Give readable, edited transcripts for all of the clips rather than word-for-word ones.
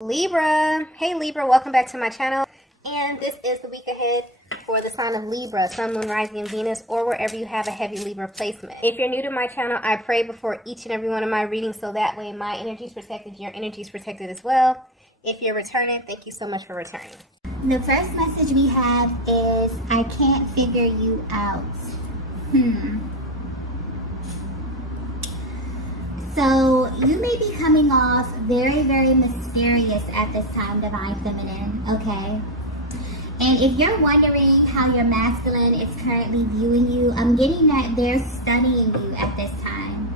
Libra. Hey Libra, welcome back to my channel. And this is the week ahead for the sign of Libra, Sun, Moon, Rising, and Venus, or wherever you have a heavy Libra placement. If you're new to my channel, I pray before each and every one of my readings so that way my energy is protected, your energy is protected as well. If you're returning, thank you so much for returning. The first message we have is, I can't figure you out. So you may be coming off very, very mysterious at this time, Divine Feminine, okay? And if you're wondering how your masculine is currently viewing you, I'm getting that they're studying you at this time.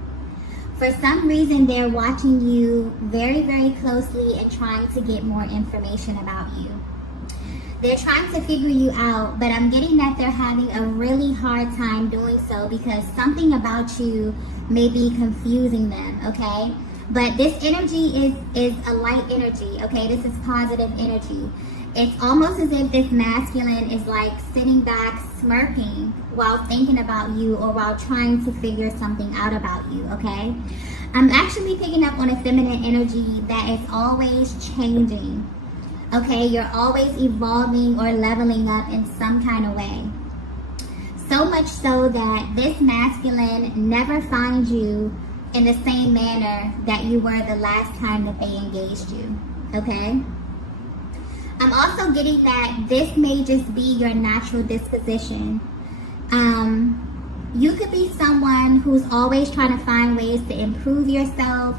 For some reason, they're watching you very, very closely and trying to get more information about you. They're trying to figure you out, but I'm getting that they're having a really hard time doing so because something about you may be confusing them, okay? But this energy is a light energy, okay? This is positive energy. It's almost as if this masculine is like sitting back smirking while thinking about you or while trying to figure something out about you, okay? I'm actually picking up on a feminine energy that is always changing, okay? You're always evolving or leveling up in some kind of way. So much so that this masculine never finds you in the same manner that you were the last time that they engaged you, okay? I'm also getting that this may just be your natural disposition. You could be someone who's always trying to find ways to improve yourself,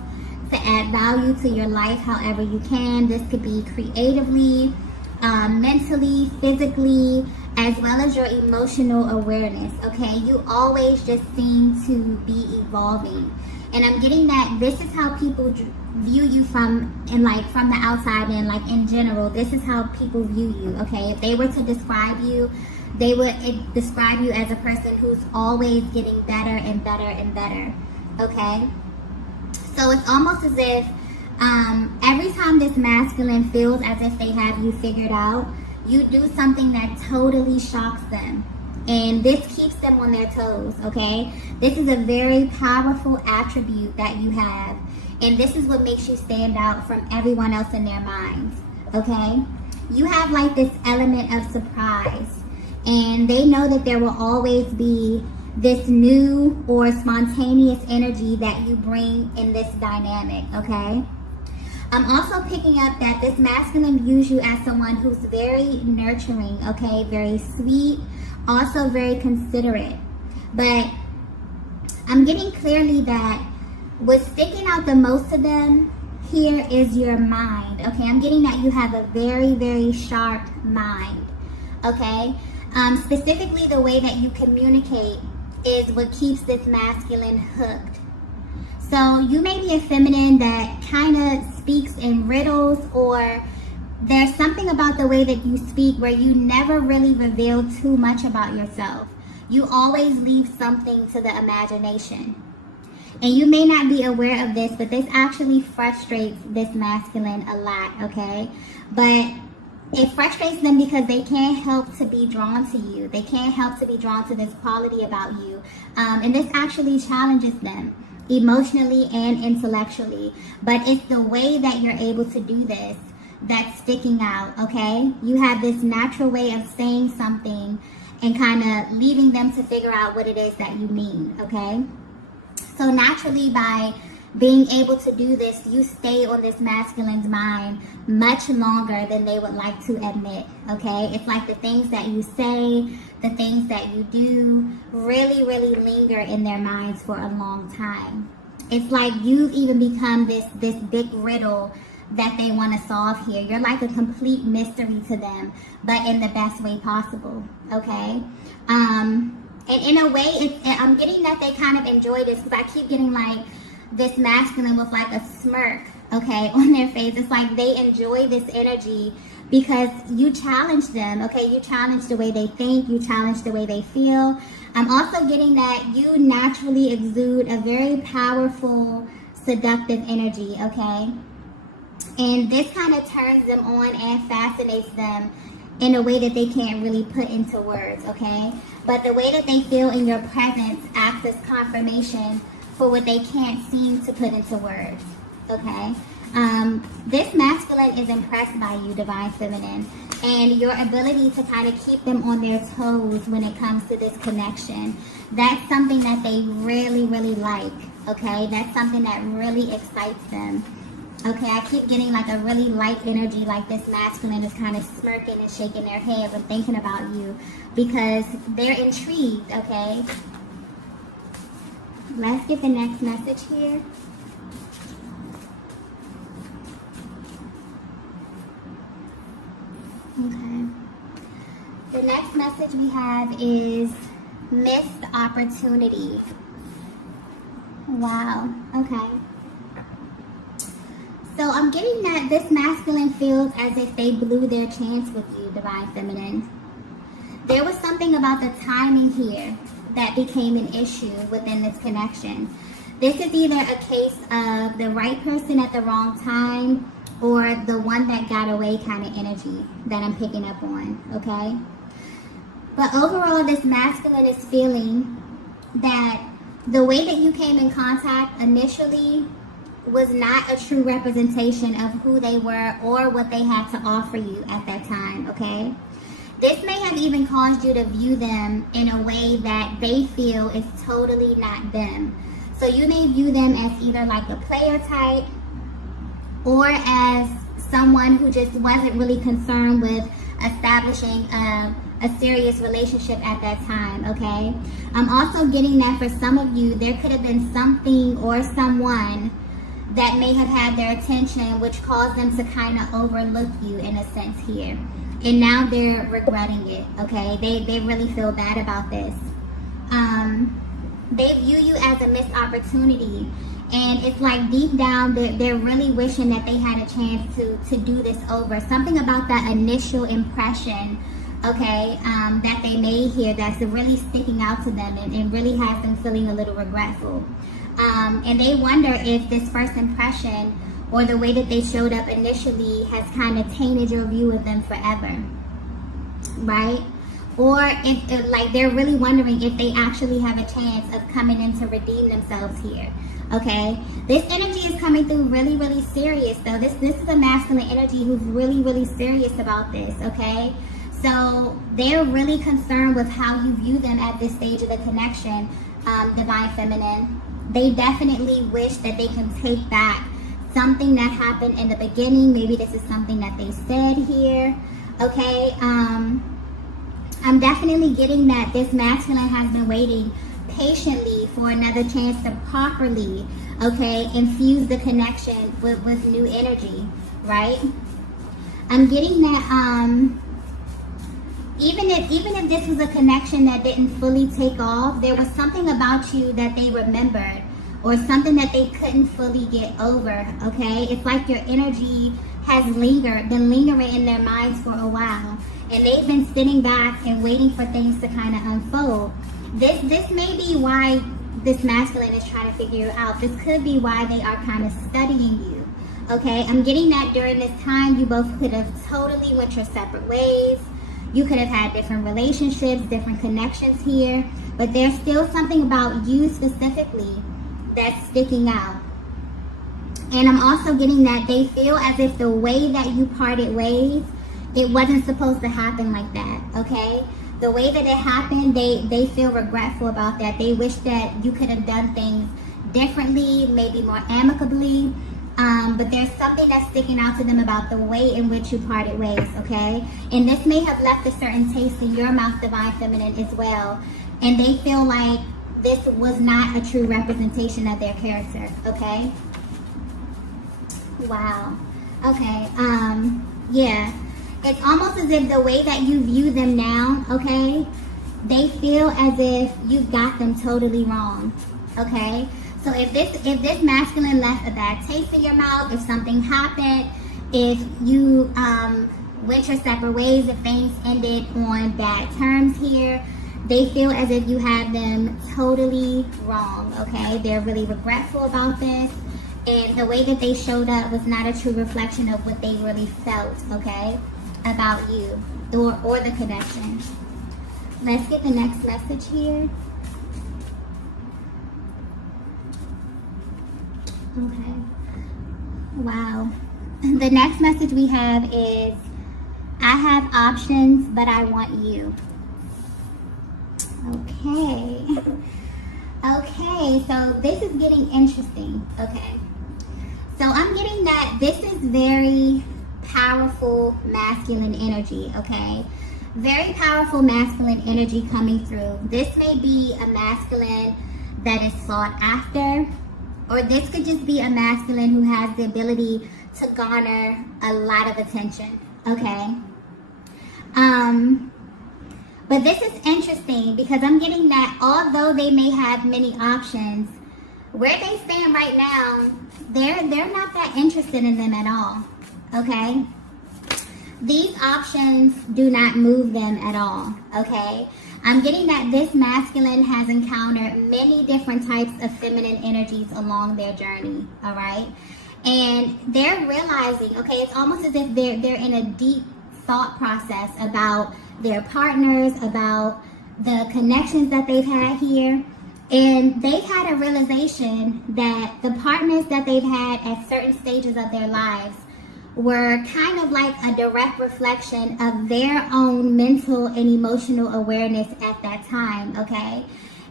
to add value to your life however you can. This could be creatively, mentally, physically, as well as your emotional awareness, okay? You always just seem to be evolving. And I'm getting that this is how people view you from the outside and like in general, this is how people view you, okay? If they were to describe you, they would describe you as a person who's always getting better and better and better, okay? So it's almost as if every time this masculine feels as if they have you figured out, you do something that totally shocks them. And this keeps them on their toes, okay? This is a very powerful attribute that you have. And this is what makes you stand out from everyone else in their minds, okay? You have like this element of surprise. And they know that there will always be this new or spontaneous energy that you bring in this dynamic, okay? I'm also picking up that this masculine views you as someone who's very nurturing, okay? Very sweet, also very considerate. But I'm getting clearly that what's sticking out the most to them here is your mind, okay? I'm getting that you have a very, very sharp mind, okay? Specifically, the way that you communicate is what keeps this masculine hooked. So you may be a feminine that kind of speaks in riddles, or there's something about the way that you speak where you never really reveal too much about yourself. You always leave something to the imagination. And you may not be aware of this, but this actually frustrates this masculine a lot, okay? But it frustrates them because they can't help to be drawn to you. They can't help to be drawn to this quality about you. And this actually challenges them emotionally and intellectually. But it's the way that you're able to do this that's sticking out, okay? You have this natural way of saying something and kind of leaving them to figure out what it is that you mean, okay? So naturally, by being able to do this, you stay on this masculine's mind much longer than they would like to admit, okay? It's like the things that you say, the things that you do really, really linger in their minds for a long time. It's like you've even become this big riddle that they want to solve here. You're like a complete mystery to them, but in the best way possible, okay? And in a way, I'm getting that they kind of enjoy this because I keep getting like this masculine with like a smirk, okay, on their face. It's like they enjoy this energy because you challenge them, okay? You challenge the way they think, you challenge the way they feel. I'm also getting that you naturally exude a very powerful, seductive energy, okay? And this kind of turns them on and fascinates them in a way that they can't really put into words, okay? But the way that they feel in your presence acts as confirmation for what they can't seem to put into words, okay? This masculine is impressed by you, divine feminine, and your ability to kind of keep them on their toes when it comes to this connection. That's something that they really, really like, okay? That's something that really excites them. Okay, I keep getting like a really light energy, like this masculine is kind of smirking and shaking their head when thinking about you because they're intrigued, okay? Let's get the next message here. Okay. The next message we have is missed opportunity. Wow, okay. So I'm getting that this masculine feels as if they blew their chance with you, divine feminine. There was something about the timing here that became an issue within this connection. This is either a case of the right person at the wrong time or the one that got away kind of energy that I'm picking up on, okay? But overall, this masculine is feeling that the way that you came in contact initially was not a true representation of who they were or what they had to offer you at that time, okay? This may have even caused you to view them in a way that they feel is totally not them. So you may view them as either like a player type or as someone who just wasn't really concerned with establishing a serious relationship at that time, okay? I'm also getting that for some of you, there could have been something or someone that may have had their attention, which caused them to kind of overlook you in a sense here. And now they're regretting it, okay? They really feel bad about this. They view you as a missed opportunity. And it's like deep down, they're really wishing that they had a chance to do this over. Something about that initial impression, okay, that they made here that's really sticking out to them and really has them feeling a little regretful. And they wonder if this first impression or the way that they showed up initially has kind of tainted your view of them forever, right? Or if like they're really wondering if they actually have a chance of coming in to redeem themselves here, okay? This energy is coming through really, really serious though. This is a masculine energy who's really, really serious about this, okay? So they're really concerned with how you view them at this stage of the connection, divine feminine. They definitely wish that they can take back something that happened in the beginning. Maybe this is something that they said here, okay? I'm definitely getting that this masculine has been waiting patiently for another chance to properly, okay, infuse the connection with new energy, right? I'm getting that even if this was a connection that didn't fully take off, there was something about you that they remembered or something that they couldn't fully get over, okay? It's like your energy has been lingering in their minds for a while, and they've been sitting back and waiting for things to kind of unfold. This may be why this masculine is trying to figure it out. This could be why they are kind of studying you, okay? I'm getting that during this time, you both could have totally went your separate ways. You could have had different relationships, different connections here, but there's still something about you specifically that's sticking out. And I'm also getting that they feel as if the way that you parted ways, it wasn't supposed to happen like that, okay? The way that it happened, they feel regretful about that. They wish that you could have done things differently, maybe more amicably. But there's something that's sticking out to them about the way in which you parted ways, okay? And this may have left a certain taste in your mouth, divine feminine, as well. And they feel like this was not a true representation of their character, okay? Wow. Okay, yeah. It's almost as if the way that you view them now, okay, they feel as if you got them totally wrong, okay? So if this masculine left a bad taste in your mouth, if something happened, if you went your separate ways, if things ended on bad terms here, they feel as if you had them totally wrong, okay? They're really regretful about this, and the way that they showed up was not a true reflection of what they really felt, okay, about you or the connection. Let's get the next message here. Okay. Wow. The next message we have is, I have options, but I want you. Okay. Okay, so this is getting interesting. Okay. So I'm getting that this is very powerful masculine energy, okay? Very powerful masculine energy coming through. This may be a masculine that is sought after, or this could just be a masculine who has the ability to garner a lot of attention, okay? But this is interesting because I'm getting that although they may have many options, where they stand right now, they're not that interested in them at all, okay? These options do not move them at all, okay? I'm getting that this masculine has encountered many different types of feminine energies along their journey, all right? And they're realizing, okay, it's almost as if they're in a deep thought process about their partners, about the connections that they've had here. And they've had a realization that the partners that they've had at certain stages of their lives were kind of like a direct reflection of their own mental and emotional awareness at that time, okay?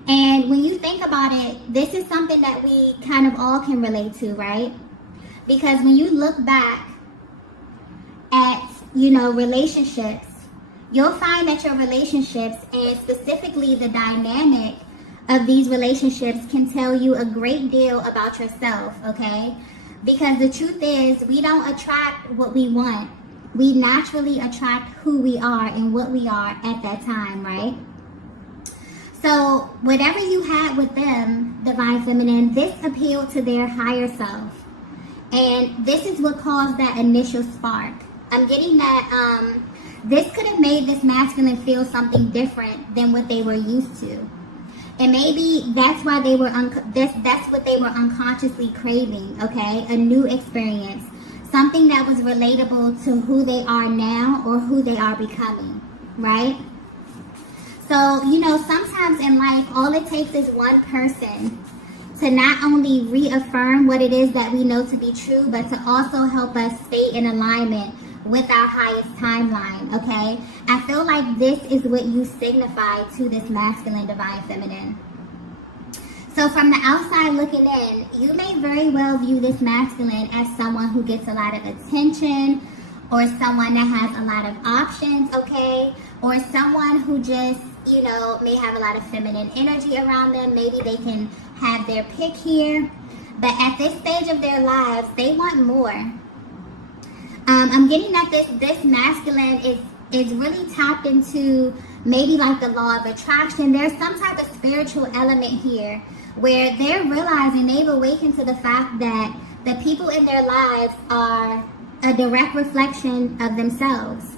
And when you think about it, this is something that we kind of all can relate to, right? Because when you look back at, relationships, you'll find that your relationships, and specifically the dynamic of these relationships, can tell you a great deal about yourself, okay? Because the truth is, we don't attract what we want. We naturally attract who we are and what we are at that time, right? So whatever you had with them, Divine Feminine, this appealed to their higher self. And this is what caused that initial spark. I'm getting that this could have made this masculine feel something different than what they were used to. And maybe that's why they were that's what they were unconsciously craving, okay? A new experience, something that was relatable to who they are now or who they are becoming, right? So, sometimes in life, all it takes is one person to not only reaffirm what it is that we know to be true, but to also help us stay in alignment with our highest timeline, okay? I feel like this is what you signify to this masculine Divine Feminine. So from the outside looking in, you may very well view this masculine as someone who gets a lot of attention, or someone that has a lot of options, okay? Or someone who just, may have a lot of feminine energy around them. Maybe they can have their pick here. But at this stage of their lives, they want more. I'm getting that this masculine is really tapped into maybe like the law of attraction. There's some type of spiritual element here where they're realizing, they've awakened to the fact that the people in their lives are a direct reflection of themselves.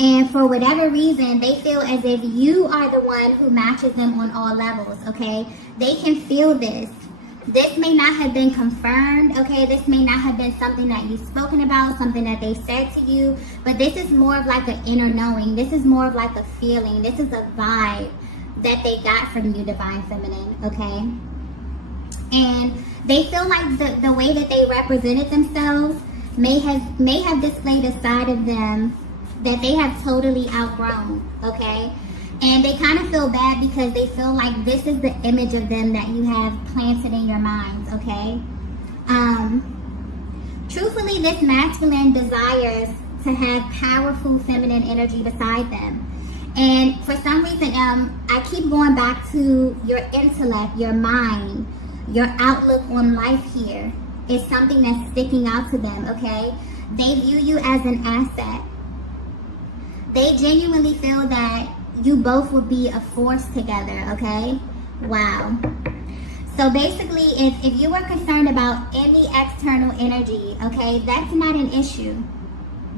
And for whatever reason, they feel as if you are the one who matches them on all levels, okay? They can feel this. This may not have been confirmed, okay? This may not have been something that you've spoken about, something that they said to you, but this is more of like an inner knowing. This is more of like a feeling. This is a vibe that they got from you, Divine Feminine, okay? And they feel like the way that they represented themselves may have displayed a side of them that they have totally outgrown, okay? And they kind of feel bad because they feel like this is the image of them that you have planted in your minds, okay? Truthfully, this masculine desires to have powerful feminine energy beside them. And for some reason, I keep going back to your intellect, your mind, your outlook on life here is something that's sticking out to them, okay? They view you as an asset. They genuinely feel that you both would be a force together, okay? Wow. So basically, if you were concerned about any external energy, okay, that's not an issue.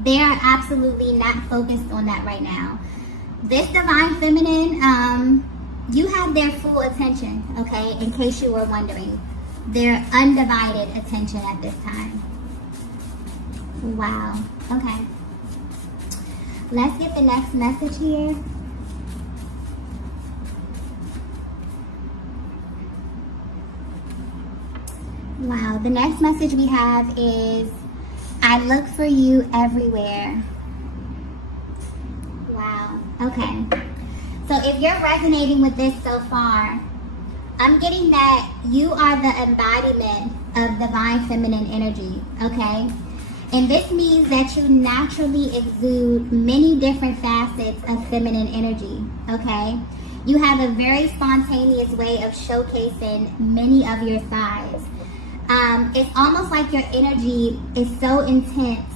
They are absolutely not focused on that right now. This Divine Feminine, you have their full attention, okay, in case you were wondering. Their undivided attention at this time. Wow. Okay. Let's get the next message here. Wow, the next message we have is, I look for you everywhere. Wow, okay. So if you're resonating with this so far, I'm getting that you are the embodiment of divine feminine energy, okay? And this means that you naturally exude many different facets of feminine energy, okay? You have a very spontaneous way of showcasing many of your sides. It's almost like your energy is so intense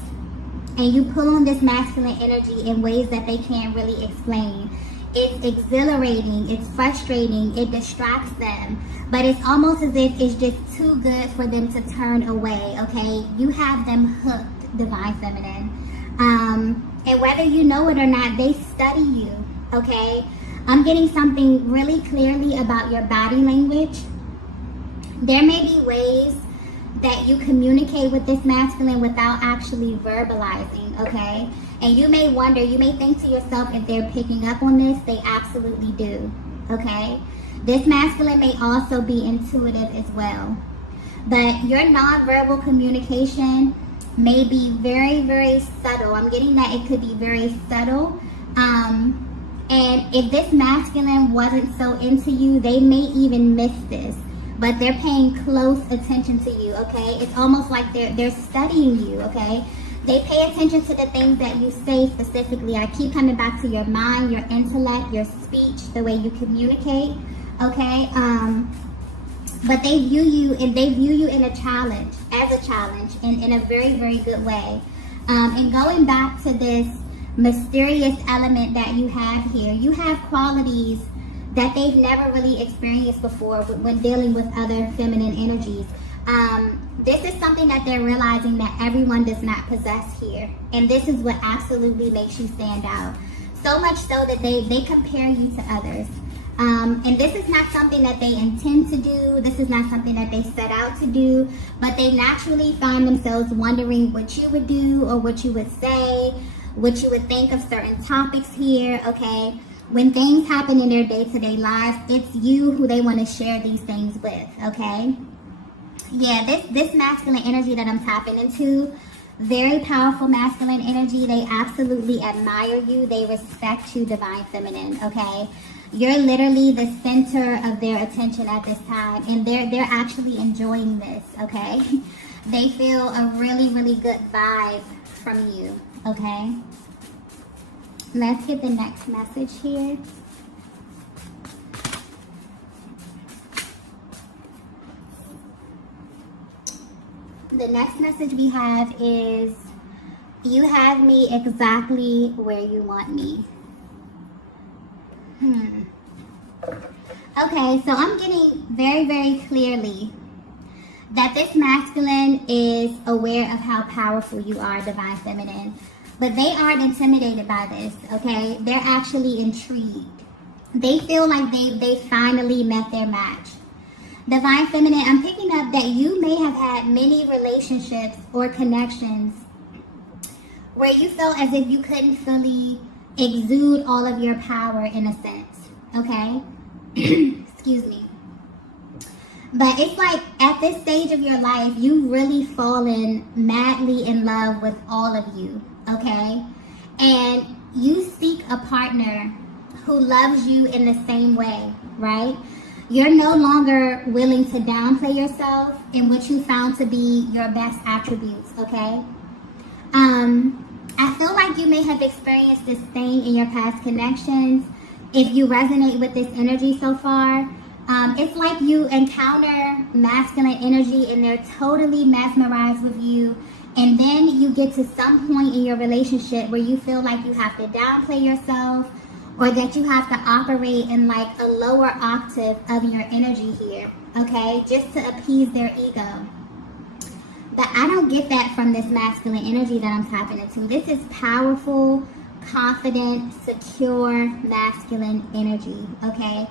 and you pull on this masculine energy in ways that they can't really explain. It's exhilarating, it's frustrating, it distracts them, but it's almost as if it's just too good for them to turn away, okay? You have them hooked, divine feminine. And whether you know it or not, they study you, okay? I'm getting something really clearly about your body language. There may be ways that you communicate with this masculine without actually verbalizing, okay? And you may wonder, you may think to yourself, if they're picking up on this, they absolutely do, okay? This masculine may also be intuitive as well. But your nonverbal communication may be very, very subtle. I'm getting that it could be very subtle. And if this masculine wasn't so into you, they may even miss this. But they're paying close attention to you, okay? It's almost like they're studying you, okay? They pay attention to the things that you say specifically. I keep coming back to your mind, your intellect, your speech, the way you communicate, okay? But they view you in a challenge, as a challenge, in a very, very good way. And going back to this mysterious element that you have here, you have qualities that they've never really experienced before when dealing with other feminine energies. This is something that they're realizing that everyone does not possess here. And this is what absolutely makes you stand out. So much so that they compare you to others. And this is not something that they intend to do. This is not something that they set out to do. But they naturally find themselves wondering what you would do or what you would say, what you would think of certain topics here, okay? When things happen in their day-to-day lives, it's you who they want to share these things with, okay? Yeah, this masculine energy that I'm tapping into, very powerful masculine energy. They absolutely admire you. They respect you, divine feminine, okay? You're literally the center of their attention at this time, and they're actually enjoying this, okay? They feel a really, really good vibe from you, okay? Let's get the next message here. The next message we have is, you have me exactly where you want me. Okay, so I'm getting very, very clearly that this masculine is aware of how powerful you are, divine feminine. But they aren't intimidated by this, okay? They're actually intrigued. They feel like they finally met their match. Divine feminine, I'm picking up that you may have had many relationships or connections where you felt as if you couldn't fully exude all of your power in a sense, okay? Excuse me. But it's like at this stage of your life, you've really fallen madly in love with all of you, okay? And you seek a partner who loves you in the same way, right? You're no longer willing to downplay yourself in what you found to be your best attributes, okay? I feel like you may have experienced this thing in your past connections. If you resonate with this energy so far, it's like you encounter masculine energy and they're totally mesmerized with you. And then you get to some point in your relationship where you feel like you have to downplay yourself, or that you have to operate in like a lower octave of your energy here, okay? Just to appease their ego. But I don't get that from this masculine energy that I'm tapping into. This is powerful, confident, secure, masculine energy, okay?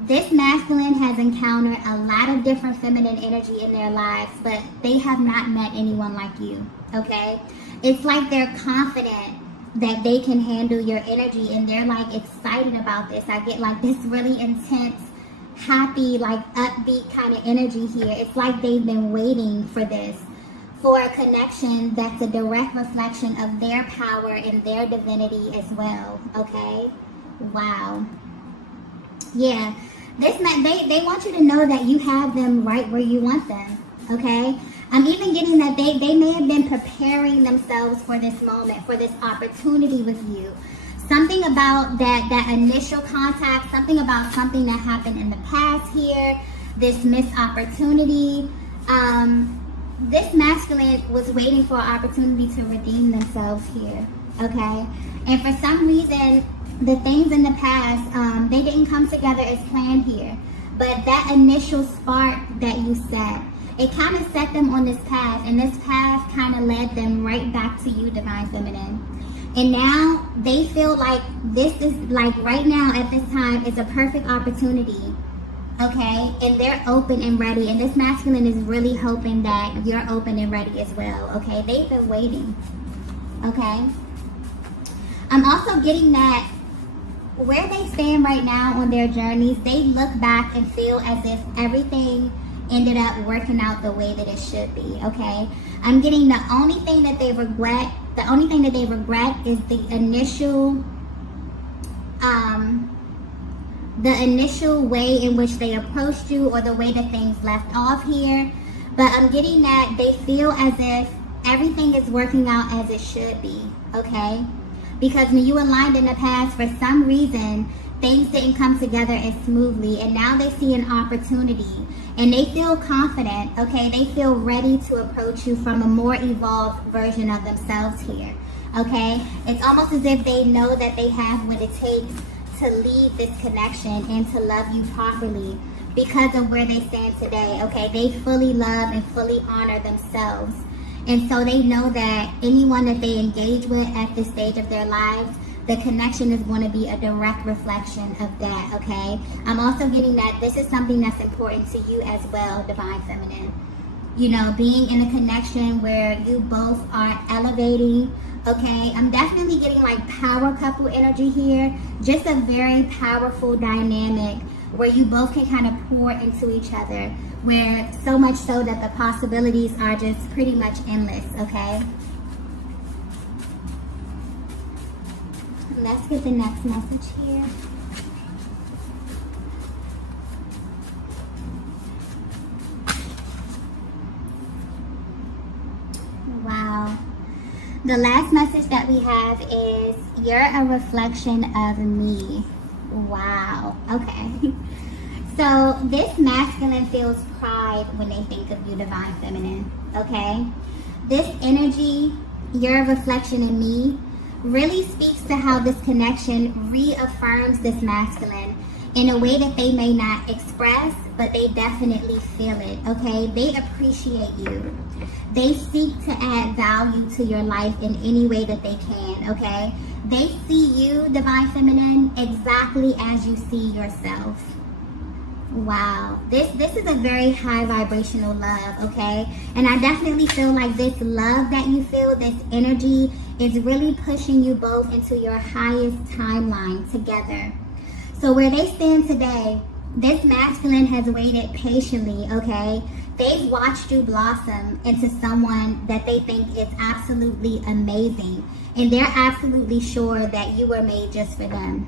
This masculine has encountered a lot of different feminine energy in their lives, but they have not met anyone like you, okay? It's like they're confident that they can handle your energy and they're like excited about this. I get like this really intense happy, like upbeat kind of energy here. It's like they've been waiting for this, for a connection that's a direct reflection of their power and their divinity as well. Okay? Wow. Yeah. This man, they want you to know that you have them right where you want them. Okay? I'm even getting that they may have been preparing themselves for this moment, for this opportunity with you. Something about that initial contact, something about something that happened in the past here, this missed opportunity. This masculine was waiting for an opportunity to redeem themselves here, okay? And for some reason, the things in the past, they didn't come together as planned here. But that initial spark that you set, it kind of set them on this path, and this path kind of led them right back to you, Divine Feminine. And now they feel like this is, like right now at this time, is a perfect opportunity, okay? And they're open and ready, and this masculine is really hoping that you're open and ready as well, okay? They've been waiting, okay? I'm also getting that where they stand right now on their journeys, they look back and feel as if everything ended up working out the way that it should be, okay? I'm getting the only thing that they regret is the initial way in which they approached you, or the way that things left off here. But I'm getting that they feel as if everything is working out as it should be, okay? Because when you aligned in the past, for some reason, things didn't come together as smoothly, and now they see an opportunity, and they feel confident, okay? They feel ready to approach you from a more evolved version of themselves here, okay? It's almost as if they know that they have what it takes to lead this connection and to love you properly because of where they stand today, okay? They fully love and fully honor themselves. And so they know that anyone that they engage with at this stage of their lives, the connection is going to be a direct reflection of that, okay? I'm also getting that this is something that's important to you as well, Divine Feminine. You know, being in a connection where you both are elevating, okay? I'm definitely getting like power couple energy here. Just a very powerful dynamic where you both can kind of pour into each other, where so much so that the possibilities are just pretty much endless, okay? Let's get the next message here. Wow. The last message that we have is, you're a reflection of me. Wow. Okay. So this masculine feels pride when they think of you, Divine Feminine. Okay? This energy, you're a reflection of me, really speaks to how this connection reaffirms this masculine in a way that they may not express, but they definitely feel it, okay? They appreciate you. They seek to add value to your life in any way that they can, okay? They see you, Divine Feminine, exactly as you see yourself. Wow, this is a very high vibrational love, okay? And I definitely feel like this love that you feel, this energy, is really pushing you both into your highest timeline together. So where they stand today, this masculine has waited patiently, okay? They've watched you blossom into someone that they think is absolutely amazing. And they're absolutely sure that you were made just for them.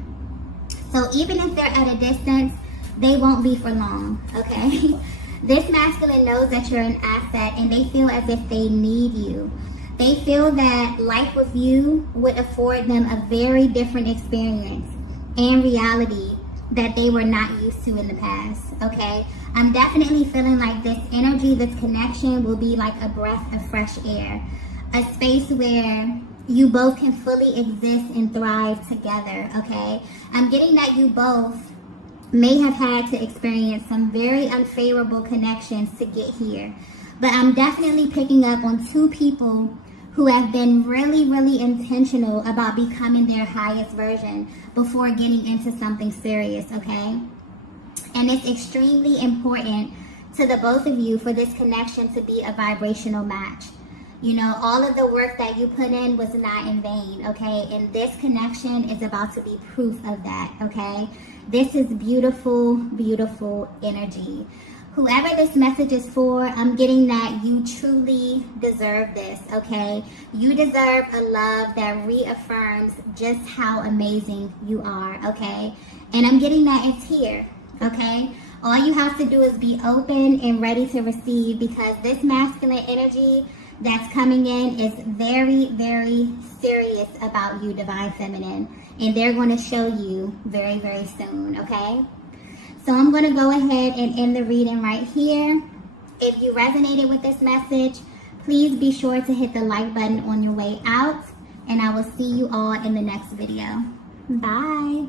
So even if they're at a distance, they won't be for long, okay? This masculine knows that you're an asset, and they feel as if they need you. They feel that life with you would afford them a very different experience and reality that they were not used to in the past, okay? I'm definitely feeling like this energy, this connection will be like a breath of fresh air. A space where you both can fully exist and thrive together, okay? I'm getting that you both may have had to experience some very unfavorable connections to get here. But I'm definitely picking up on two people who have been really, really intentional about becoming their highest version before getting into something serious, okay? And it's extremely important to the both of you for this connection to be a vibrational match. You know, all of the work that you put in was not in vain, okay? And this connection is about to be proof of that, okay? This is beautiful, beautiful energy. Whoever this message is for, I'm getting that you truly deserve this, okay? You deserve a love that reaffirms just how amazing you are, okay? And I'm getting that it's here, okay? All you have to do is be open and ready to receive, because this masculine energy that's coming in is very, very serious about you, Divine Feminine. And they're going to show you very, very soon, okay? So I'm going to go ahead and end the reading right here. If you resonated with this message, please be sure to hit the like button on your way out. And I will see you all in the next video. Bye.